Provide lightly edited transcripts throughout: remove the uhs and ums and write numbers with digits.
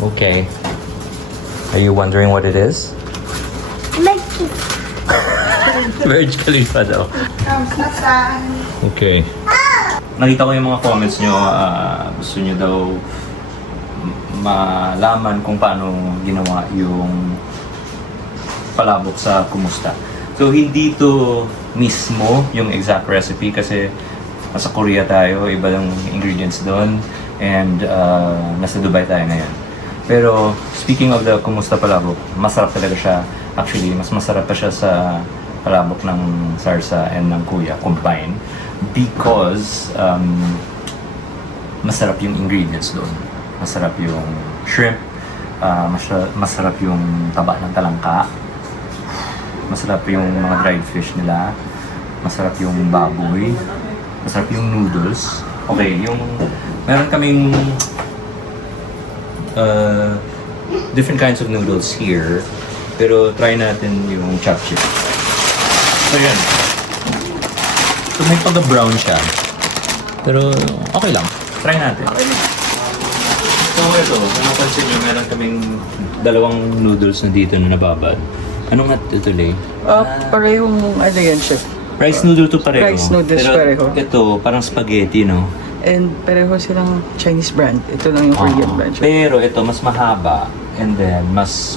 Okay. Are you wondering what it is? Burj Khalifa daw. Okay. Nakita ko yung mga comments nyo. Gusto nyo daw malaman kung paano ginawa yung palabok sa kumusta. So, hindi to mismo yung exact recipe kasi nasa Korea tayo, iba yung ingredients doon, and nasa Dubai tayo ngayon. Pero, speaking of the kumusta palabok, masarap talaga siya. Actually, mas masarap pa siya sa palabok ng sarsa and ng kuya combined because masarap yung ingredients doon. Masarap yung shrimp, masarap yung taba ng talangka, masarap yung mga dried fish nila, masarap yung baboy, masarap yung noodles. Okay, yung meron kaming different kinds of noodles here, pero try natin yung chapchip. So yan. So may pagka-brown siya, pero okay lang. Try natin. So ito, kung napansin nyo, meron kaming dalawang noodles na dito na nababad. Anong nat ito, Lay? Parehong ano yan, chef. Rice noodle to pareho. Rice noodles pero pareho. Ito, parang spaghetti, no? And pareho silang Chinese brand. Ito lang yung Korean brand, chef. Pero ito, mas mahaba. And then,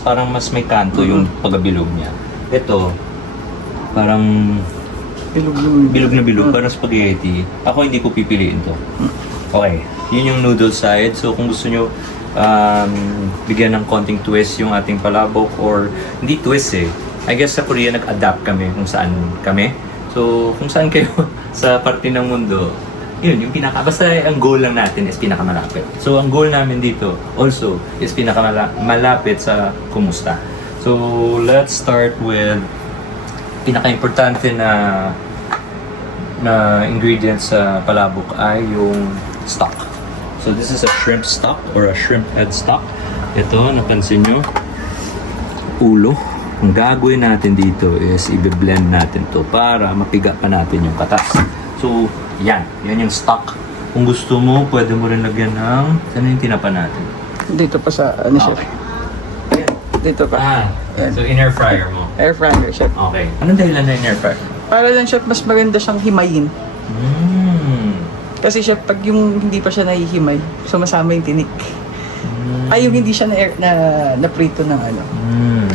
parang mas may kanto yung pagkabilog niya. Ito, parang bilog na bilog, parang spaghetti. Ako hindi ko pipiliin to. Okay, yun yung noodle side. So kung gusto nyo bigyan ng konting twist yung ating palabok, or hindi twist eh. I guess sa Korea nag-adapt kami kung saan kami. So kung saan kayo sa parte ng mundo, yun, yung basta ang goal lang natin is pinakamalapit. So ang goal namin dito also is pinakamalapit sa kumusta. So let's start with pinaka-importante na ingredients sa palabok ay yung stock. So this is a shrimp stock or a shrimp head stock. Ito, napansin nyo, ulo. Ang gagawin natin dito is i-blend natin to para mapiga pa natin yung katas. So yan yung stock. Kung gusto mo, pwede mo rin lagyan ng, saan yung tinapa natin? Dito pa sa ano, chef. Dito pa. So in air fryer mo. Air fryer, chef. Okay. Anong dahilan na in air fryer? Para lang, chef, mas maganda siyang himayin. Kasi, chef, pag yung hindi pa siya nahihimay, sumasama yung tinik. Ay, yung hindi siya na prito ng ano.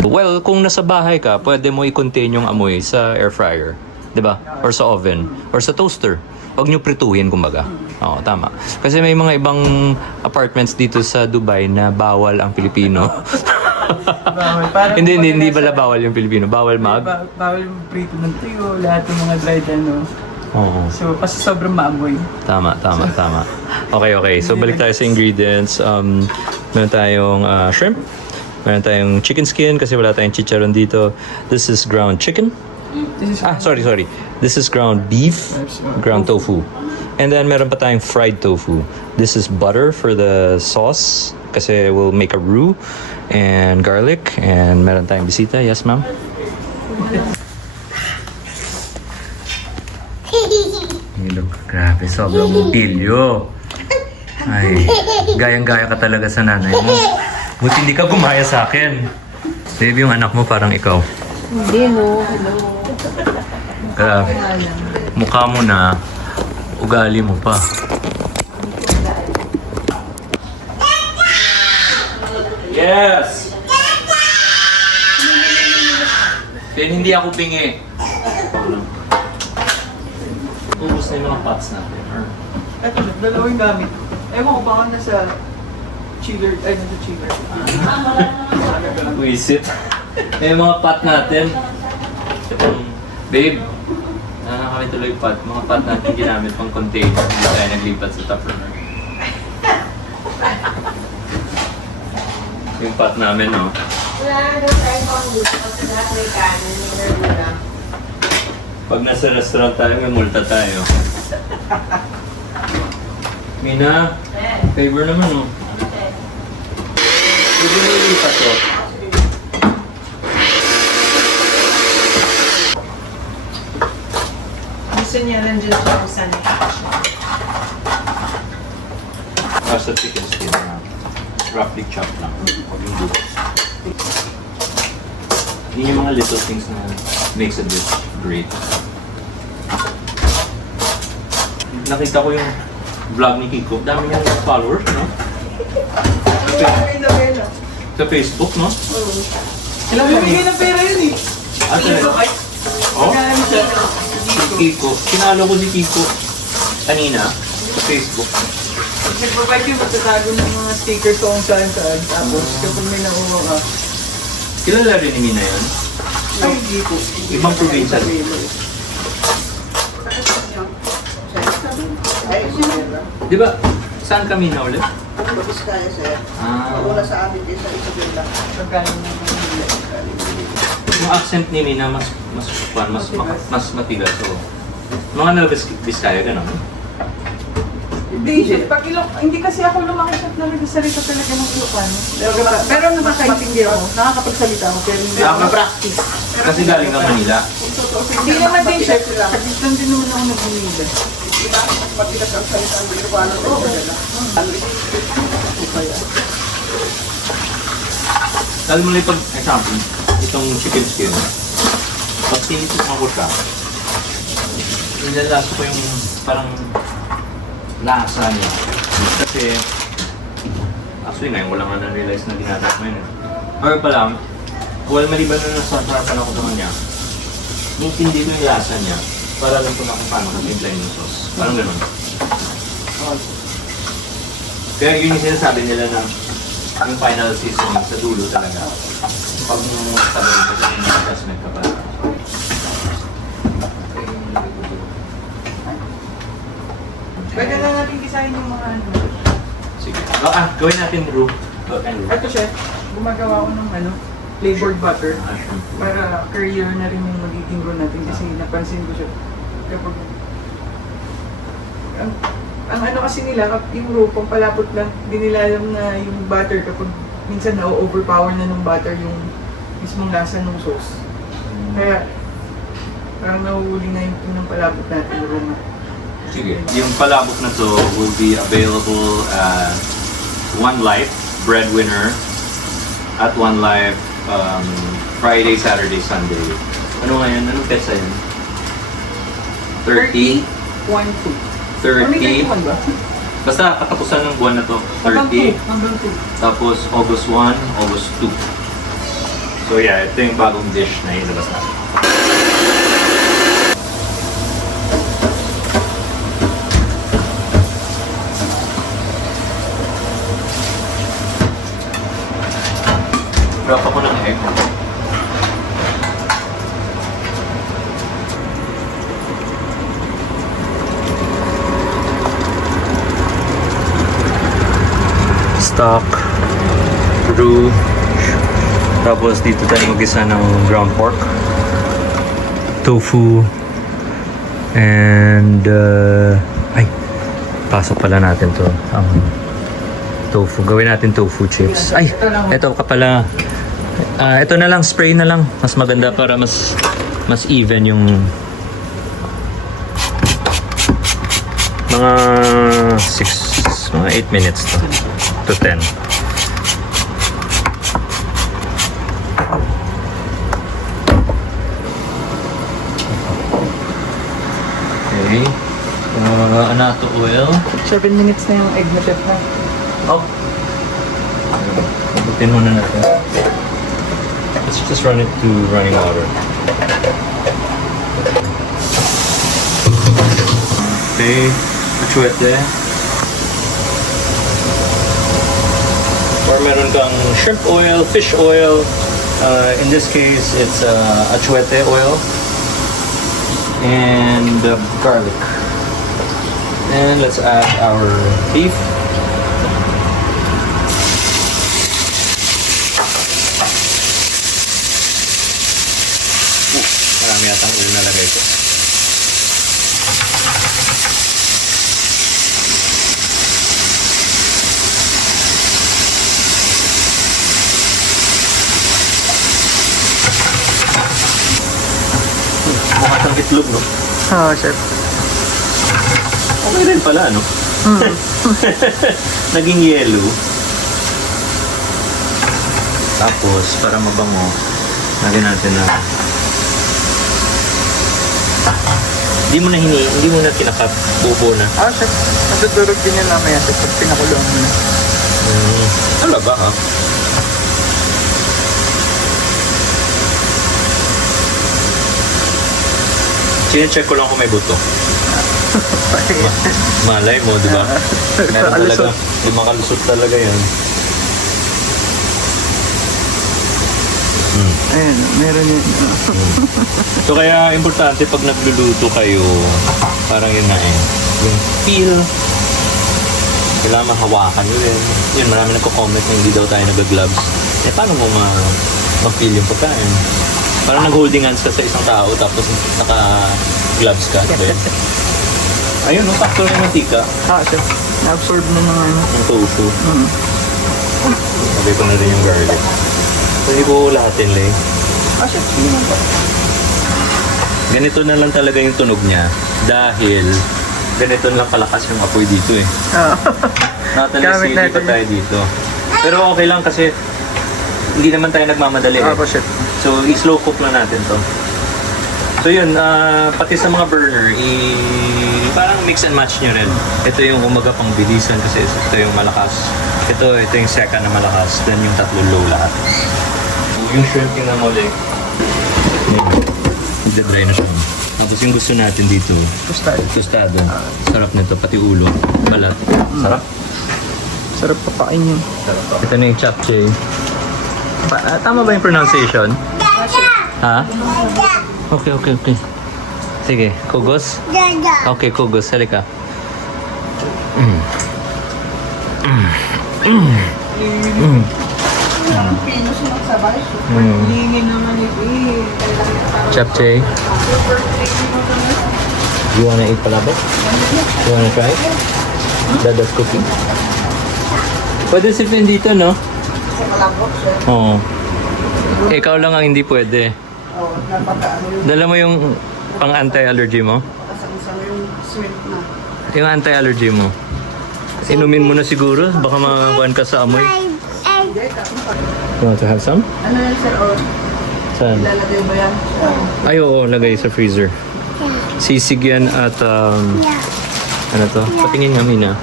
Well, kung nasa bahay ka, pwede mo i-contain yung amoy sa air fryer. 'Di ba? Or sa oven. Or sa toaster. Huwag nyo prituhin, kumbaga. Oo, tama. Kasi may mga ibang apartments dito sa Dubai na bawal ang Pilipino. Hindi pala bawal yung Pilipino. Bawal Bawal yung prito ng tuyo, lahat ng mga dried ano. Oo. So, kasi sobrang maamoy. Tama. Okay. So, balik tayo sa ingredients. Meron tayong shrimp. Meron tayong chicken skin kasi wala tayong chicharon dito. This is ground chicken. Sorry. This is ground beef, ground tofu. And then meron pa tayong fried tofu. This is butter for the sauce kasi we'll make a roux, and garlic, and meron tayong bisita. Yes, ma'am? Grabe, sobrang pilyo. Ay, gayang-gaya ka talaga sa nanay mo. Buti hindi ka gumaya sa akin. Baby, yung anak mo parang ikaw. Hindi ho. Hello. Grabe. Mukha mo na, ugali mo pa. Yes! Then hindi ako bingi. Ubus na yung mga pots natin. Eto, dalawang gamit. Ewan ko baka nasa chiller, nasa chiller. Wisit. Yung mga pot natin. Babe, kami tuloy pot. Mga pot natin ginamit pang container. Hindi tayo naglipat sa Tupperware. Yung pot namin, no? Wala na daw tayo pang gusto kasi lahat may kanin, may verdura. Pag nasa restaurant tayo, may multa tayo. Mina, favor naman, no? Pwede na ilipat to. Gusto niya rin dyan sa usan. Sa chicken skin na. roughly chop lang. Huwag yung buo. Yun yung mga little things na makes a dish great. Nakita ko yung vlog ni Kiko. Dami niyang followers, no? Sa Facebook, no? Ilang bibigay ng pera yun eh. Oh? Si Kiko. Sinalo ko si Kiko kanina sa Facebook. Nagpapahit yung matatago ng mga stickers kung saan-saan. Tapos kapag may nakuha ka, Kilala rin ni Mina yun. ay, hindi po. Ibang probinsya. Di ba? Saan kami na ulit? Ano ba Biskaya, sir? Ah, Wala sa amin din sa Isabela. Pagkano naman nila. yung accent ni Mina mas matigas. So, mga Nalabis-Biskaya, gano'n. Hindi, chef. Hindi kasi ako lumaki chef na nagsasalita talaga ng Ilocano. Pero nakakaintindi ako. Nakakapagsalita ako pero hindi ako na-practice. Kasi galing ka Manila. Hindi naman din chef. Saglit lang din naman ako nag-Manila. Diba? Matigas ang salita ng Ilocano. Lalo mo lang pag, example, itong chicken skin. Pag tinitikman ko siya, nilalasa ko yung parang lasa niya. Kasi, actually ngayon, wala nga na-realize na ginagawa ko yun. Or pa lang, well, maliban na nasasarapan ako sa kanya, nintindi ko yung lasa niya para alam ko na kung paano katimplahin yung sauce. Parang ganun. Kaya yun yung sinasabi nila na yung final seasoning sa dulo talaga. Pag mo sabi mo sa yung adjustment ka pala. Pwede na natin design yung mga ano. Sige. Gawin natin roux. Ito chef, gumagawa ko ng flavored butter. Mushroom. Para career na rin yung magiging roll natin kasi napansin ko siya kapag ang ano kasi nila, yung roux, pang palapot lang, hindi nila alam na yung butter kapag minsan na-overpower na ng butter yung mismong lasa ng sauce. Kaya parang nahuhuli na yung palabot natin roux nga. Sige. Yung palabok na to will be available at One Life, Breadwinner, at One Life Friday, Saturday, Sunday. Ano nga yan? Anong pesa yan? 30? 1-2. 30? Basta katapusan ng buwan na to. 30. Hanggang 2. Tapos August 1, August 2. So yeah, ito yung bagong dish na ilabas natin. Drop ako ng egg. Stock, roux, tapos dito tayo mag-isa ng ground pork, tofu, and pasok pala natin to, tofu. Gawin natin tofu chips. Ay, ito ka pala. Ito na lang, spray na lang. Mas maganda para mas even yung mga 8 minutes to 10. Okay. Anato oil. 7 minutes na yung egg na chef na. Oh. Butin muna natin. Let's just run it to running water. Okay. Achuete. Or meron kang shrimp oil, fish oil. In this case, it's achuete oil. And garlic. And let's add our beef. Marami yatang ulo nalagay ko. Mukha siyang itlog, no? Oo, chef. Okay rin pala, no? Naging yellow. Tapos, para mabango, lagyan natin na hindi mo na kinakat, bubo na. Chef. Natutulog din yan mamaya, chef. Pag pinakuloan mo na. Talaga ha? Sine-check ko lang kung may buto. Malay mo, di ba? Meron talaga, di makalusot talaga yan. Ayan, meron yun. So kaya importante pag nagluluto kayo, parang yun na yung feel, kailangan mahawakan nyo rin. Yun, marami nagko-comment na hindi daw tayo nag-gloves. Paano mo ma-feel yung pagkain? Parang nag-holding hands ka sa isang tao tapos naka-gloves ka. Ayun, no, factor yung mantika. Chef. Na-absorb na ng ano. Yung tofu. Sabi ko na rin yung garlic. So, hindi ko lahatin, Lay. Chef. Sige mo ba? Ganito na lang talaga yung tunog niya dahil ganito na lang kalakas yung apoy dito eh. Gamit Natin natin pa tayo dito. Pero okay lang kasi hindi naman tayo nagmamadali eh. Chef. So, i-slow cook na natin to. So yun, pati sa mga burner, parang mix and match nyo rin. Ito yung umaga pang bilisan kasi ito yung malakas. Ito yung second na malakas. Then yung tatlo low lahat. So, yung shrimp yung namuli. Nagda-dry na siya. Tapos yung gusto natin dito, tostado. Sarap nito, pati ulo. Balat. Sarap. Sarap papain yun. Ito na yung chapche. Tama ba yung pronunciation? Ha? Okay. Sige, kugos? Okay, kugos. Halika. Pino sumagsabay. Hingin naman ito eh. Chapche. You wanna eat palabok? You wanna try? Dada's cooking. Pwede sipin dito, no? Sa malambot, sir. Oo. Ikaw lang ang hindi pwede. Napaka-ano yung Dala mo yung pang anti-allergy mo? kasang-sang yung sweet na. Yung anti-allergy mo. Inumin mo na siguro. Baka makakuhan ka sa amoy. You want to have some? Ano yan, sir? O, Saan? ilalagay mo yan? Ay, oo. Lagay sa freezer. Sisig yan at ano to? Patingin nga, Mina.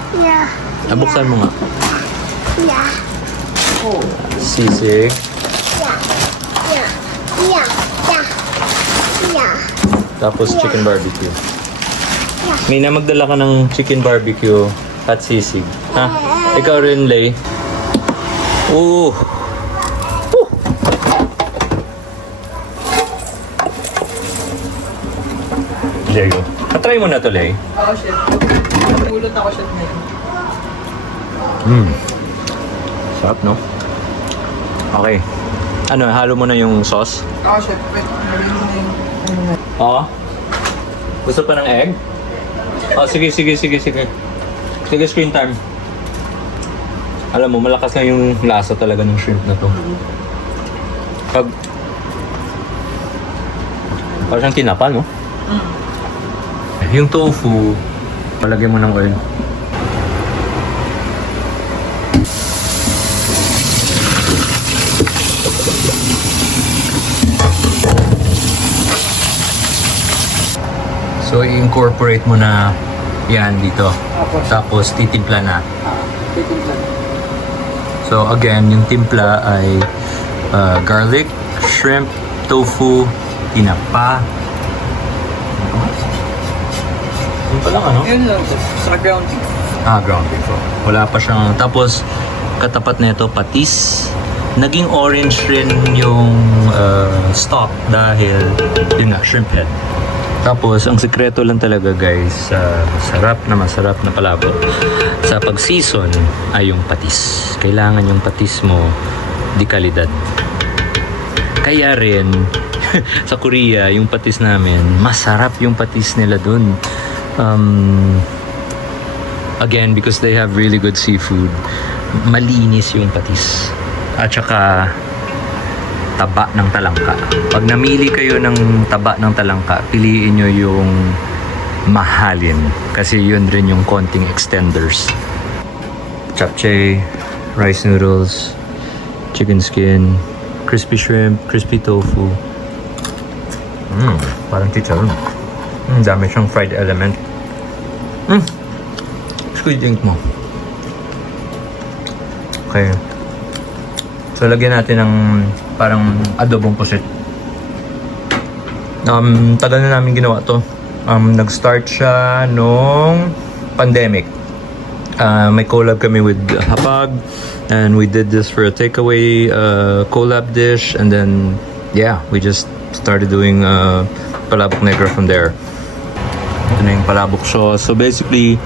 Buksan mo nga. Sisig. Tapos chicken barbecue. Mina, magdala ka ng chicken barbecue at sisig. Ha? Ikaw rin, Lay. Oo. There you go. Try mo na to, Lay. Oo, chef. Nagulot ako, chef, ngayon. Sarap, no? Okay. Ano, halo mo na yung sauce? Oo, chef. Wait, nalagay mo na yung... Oo. Gusto pa ng egg? Oh, sige. Sige, screen time. Alam mo, malakas na yung lasa talaga ng shrimp na to. Pag... Parang siyang tinapa, no? Yung tofu, palagyan mo ng oil. So, i-incorporate mo na yan dito. Tapos, titimpla na. So, again, yung timpla ay garlic, shrimp, tofu, tinapa. Yun pa lang, ano? Yun lang, chef. Sa ground beef. Ground beef. Wala pa siyang... Tapos, katapat na ito, patis. Naging orange rin yung stock dahil yun nga, shrimp head. Tapos, ang sekreto lang talaga guys, sa masarap na palabok, sa pag-season ay yung patis. Kailangan yung patis mo di kalidad. Kaya rin, sa Korea, yung patis namin, masarap yung patis nila dun. Again, because they have really good seafood, malinis yung patis. At saka, taba ng talangka. Pag namili kayo ng taba ng talangka, piliin nyo yung mahalin. Kasi yun rin yung konting extenders. Japchae, rice noodles, chicken skin, crispy shrimp, crispy tofu. Parang chicharon. Dami siyang fried element. Squid ink mo. Okay. So, lagyan natin ng parang adobong pusit. Tagal na namin ginawa to. Nag-start siya nung pandemic. May collab kami with Hapag, and we did this for a takeaway collab dish, and then yeah, we just started doing palabok negra from there. Ito na yung palabok sauce. So basically,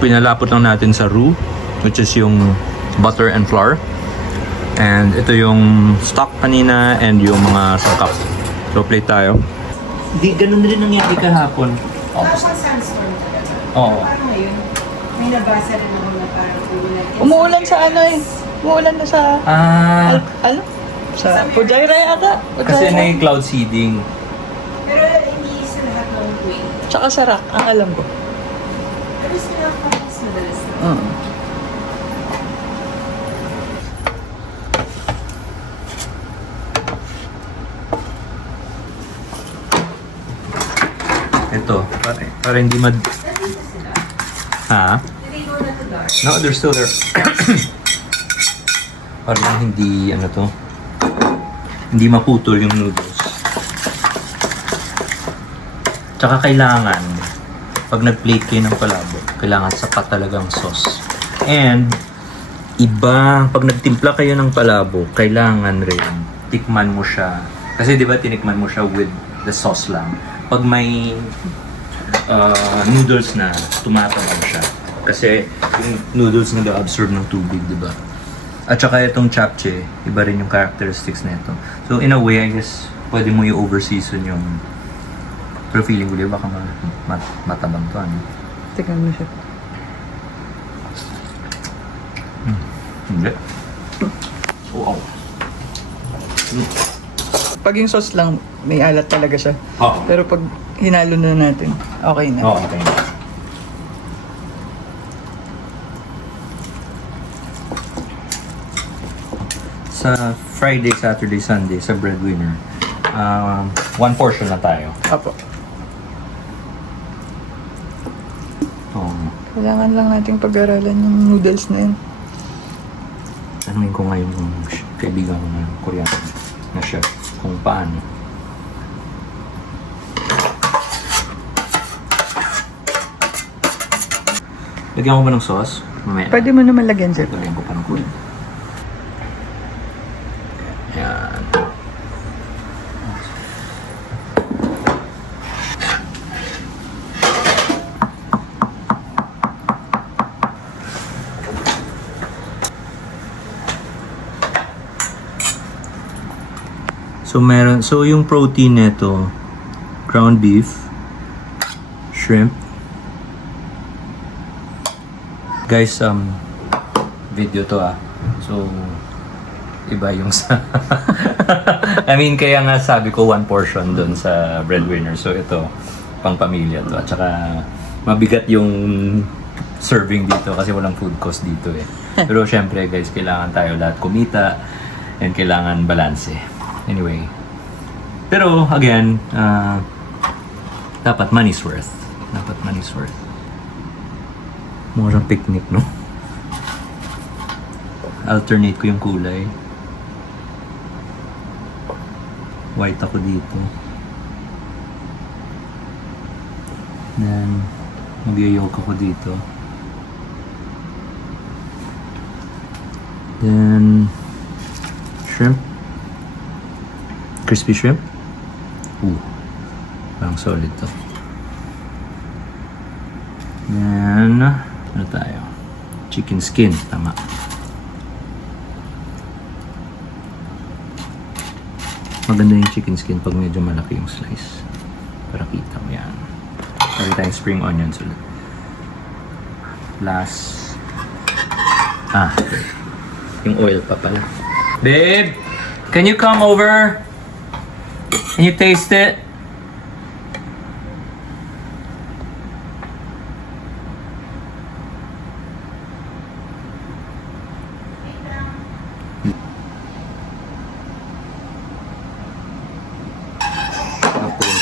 pinalapot lang natin sa roux, which is yung butter and flour. And ito yung stock kanina and yung mga sangkap. So plate tayo. Di, ganun rin nangyari kahapon. Parang sandstorm talaga. Oo. Parang ngayon, may nabasa rin ako na parang umulan. Umuulan sa ano eh. Umuulan na sa... ano? Sa Pujaira yata. Kasi na yung cloud seeding. Pero hindi sa lahat ng way. Tsaka sa rock, ang alam ko. Pero sa lahat mas madalas na. Ito, para hindi mad... Nandito sila. Ha? Did they go na to dark? No, they're still there. Parang hindi, ano to, hindi maputol yung noodles. Tsaka kailangan, pag nag-plate kayo ng palabok, kailangan sapat talagang sauce. And, iba, pag nagtimpla kayo ng palabok, kailangan rin, tikman mo siya. Kasi di ba tinikman mo siya with the sauce lang. Pag may noodles na, tumatabaw siya. Kasi yung noodles nag-absorb ng tubig, di ba? At saka itong japchae, iba rin yung characteristics na ito. So in a way, I guess, pwede mo i-over-season yung... Pero feeling ko, di ba, baka matabang to, ano? Tingnan mo siya. Hindi. Wow. Pag yung sauce lang, may alat talaga siya. Oo. Pero pag hinalo na natin, okay na. Oo, okay. Sa Friday, Saturday, Sunday, sa Breadwinner, one portion na tayo. Apo. Oo. Kailangan lang nating pag-aralan yung noodles na yun. Tanungin ko ngayon yung kaibigan ko na Koreano na chef kung paano. Lagyan ko ba ng sauce? Mamaya. Pwede mo naman lagyan, sir. Lagyan ko pa ng kulay. Yan. So yung protein nito, ground beef, shrimp. Guys, video to So iba yung sa I mean, kaya nga sabi ko one portion doon sa Breadwinner. So ito, pang pamilya to. At saka mabigat yung serving dito kasi walang food cost dito eh. Pero syempre guys, kailangan tayo lahat kumita and kailangan balanse. Anyway. Pero again, dapat money's worth. Dapat money's worth. Murang picnic, no? Alternate ko yung kulay. White ako dito. Then, mag-yolk ako dito. Then, shrimp. Crispy shrimp. Ooh, parang solid to. Then, ano tayo? Chicken skin, tama. Maganda yung chicken skin pag medyo malaki yung slice. Para kita mo yan. Lagi tayong spring onions ulit. Last. Okay. Yung oil pa pala. Babe! Can you come over? Can you taste it?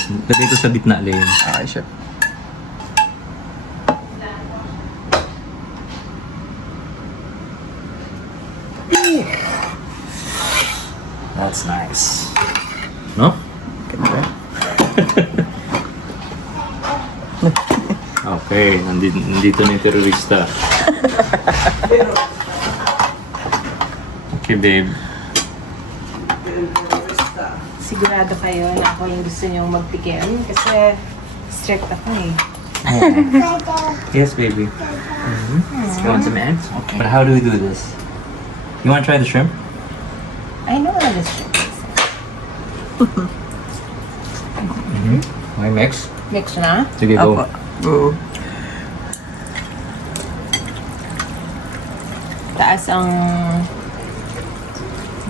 Lagay ko sa gitna, Lane. Okay, chef. That's nice. No? Ganda. Okay, nandito na yung terorista. Okay, babe. Sigurado kayo na ako yung gusto niyong magtikim kasi strict ako eh. Yes, baby. You want some eggs? Okay. But how do we do this? You want to try the shrimp? I know how this shit is. Okay, mix. Mix na? Sige, go. Apo. Oo. Taas ang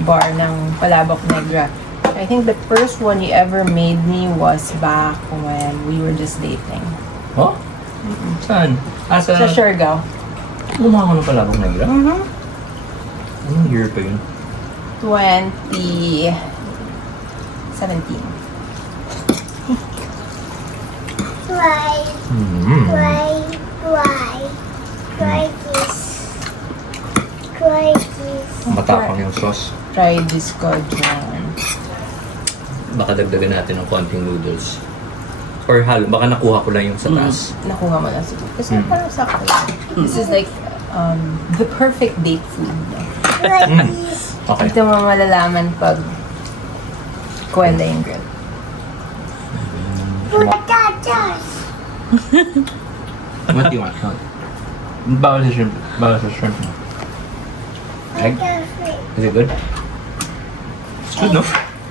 bar ng Palabok Negra. I think the first one you ever made me was back when we were just dating. Oh? Saan? Sa Siargao. Gumawa ko ng Palabok Negra? Mm-hmm. Anong year pa yun? 2017. Matapang yung sauce. Try this Godron. Baka dagdagan natin ng konting noodles. Or halo, baka nakuha ko lang yung sa taas. Nakuha mo na siguro. Kasi parang sakto lang. This is like the perfect date food. Okay. Ito mo malalaman pag kuwela yung grill. What do you want? Bawal sa shrimp. Bawal sa shrimp. Egg? Is it good? It's good, no?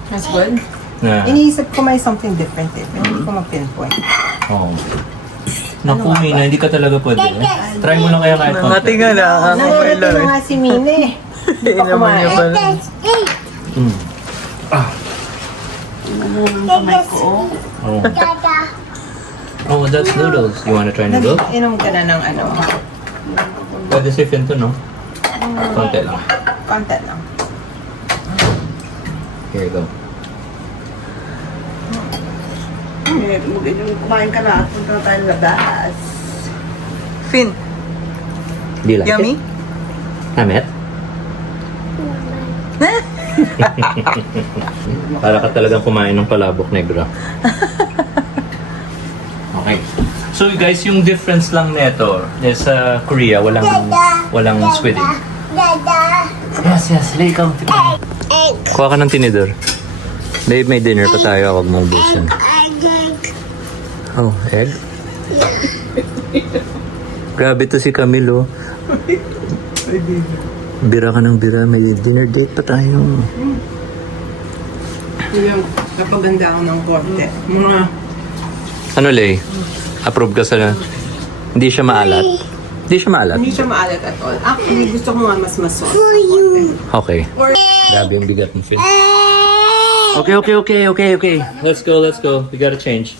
That's good. Yeah. Iniisip ko may something different eh. Pero hindi ko ma-pinpoint. Oo. Naku, Mina, hindi ka talaga pwede. Try mo lang kaya kahit konti. Mati nga na. Nangarating na nga si Mina eh. Hindi pa Naman niya kumain. pala. Oh. Oh, that's noodles. You wanna try noodles? Inom ka na ng ano. Pwede sifin to, no? Konti lang. Content lang. Here you go. Kumain ka na at punta na tayo labas. Fin, Do you like yummy? it? Amet? Para ka talagang kumain ng Palabok Negra. Okay. So guys, yung difference lang nito is sa Korea, walang squid egg. Yes, lay ka. Kuha ka ng tinidor. Babe, may dinner pa tayo. Huwag mong ubusin. Oh, egg? Grabe to si Camilo. Bira ka ng bira. May dinner date pa tayo. Yung napaganda ako ng korte. Mga Ano, Lay? Approve ka sa... Hindi siya maalat? Hindi siya maalat? hindi siya maalat at all. Actually, gusto ko nga mas sauce. Okay. Grabe yung bigat ng film. Okay. Let's go. We gotta change.